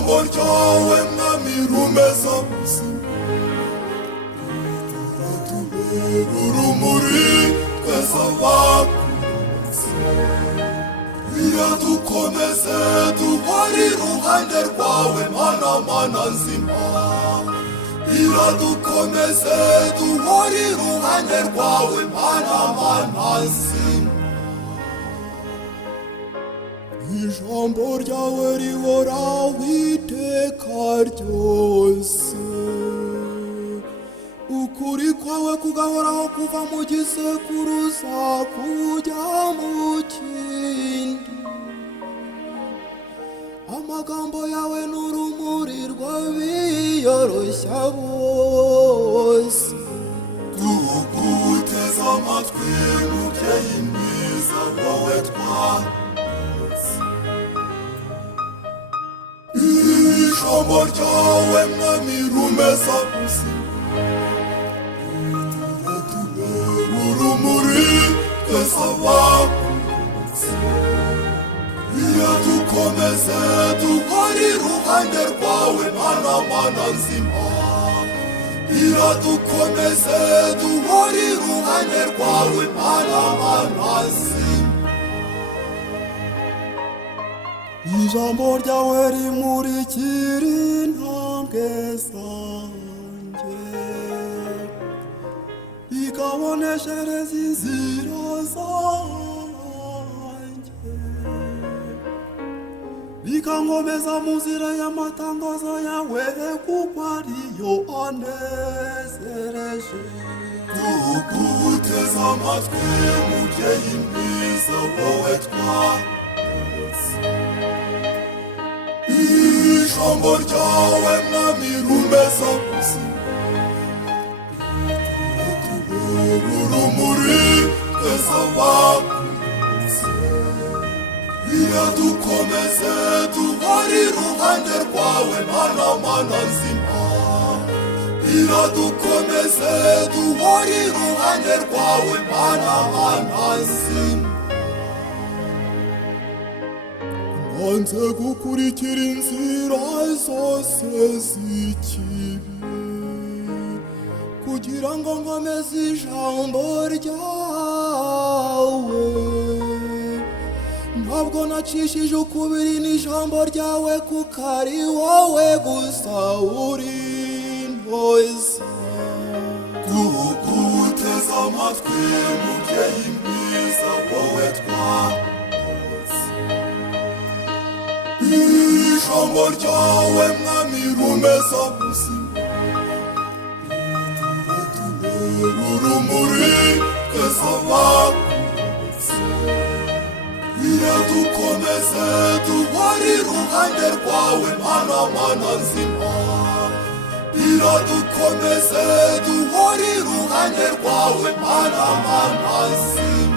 ijambo ryawe mwami rumeza ubuzima turatubera urumuri twese abakunzi iradukomeze duhore iruhande rwawe mana nzima iradukomeze duhore iruhande rwawe mana nzima ijambo ryawe rihoraho iteka ryose ukuri kwawe kugahoraho kuva mu gisekuruza kujya mu kindi amagambo yawe n'urumuri rw'abiyoroshya bose tuguteze amatwi mubyeyi mwiza wowe twakunze ijambo ryawe mwami rumeza ubuzima turatubera urumuri twese abakunzi iradukomeze duhore iruhande rwawe mana nzima iradukomeze duhore iruhande rwawe mana nzima ijambo ryawe rimurikira intambwe zanjye rikaboneshereza inzira zanjye bikankomeza mu nzira y'amatangazo yawe kuko ariyo anezereje tuguteze amatwi mubyeyi mwiza wowe twakunze ijambo ryawe mwami rumeza ubuzima turatubera urumuri twese abakunzi iradukomeze duhore iruhande rwawe mana nzima iradukomeze duhore iruhande rwawe mana nzima nze gukurikira inzira zose z'ikibi kugira ngo nkomeze ijambo ryawe ntabwo nacishije ukubiri n'ijambo ryawe kuko ari wowe gusa uri ntozi tuguteze amatwi mubyeyi mwiza wowe twakunze ijambo ryawe mwami rumeza ubuzima turatubera urumuri twese abakunzi iradukomeze duhore iruhande rwawe mana nzima iradukomeze duhore iruhande rwawe mana nzima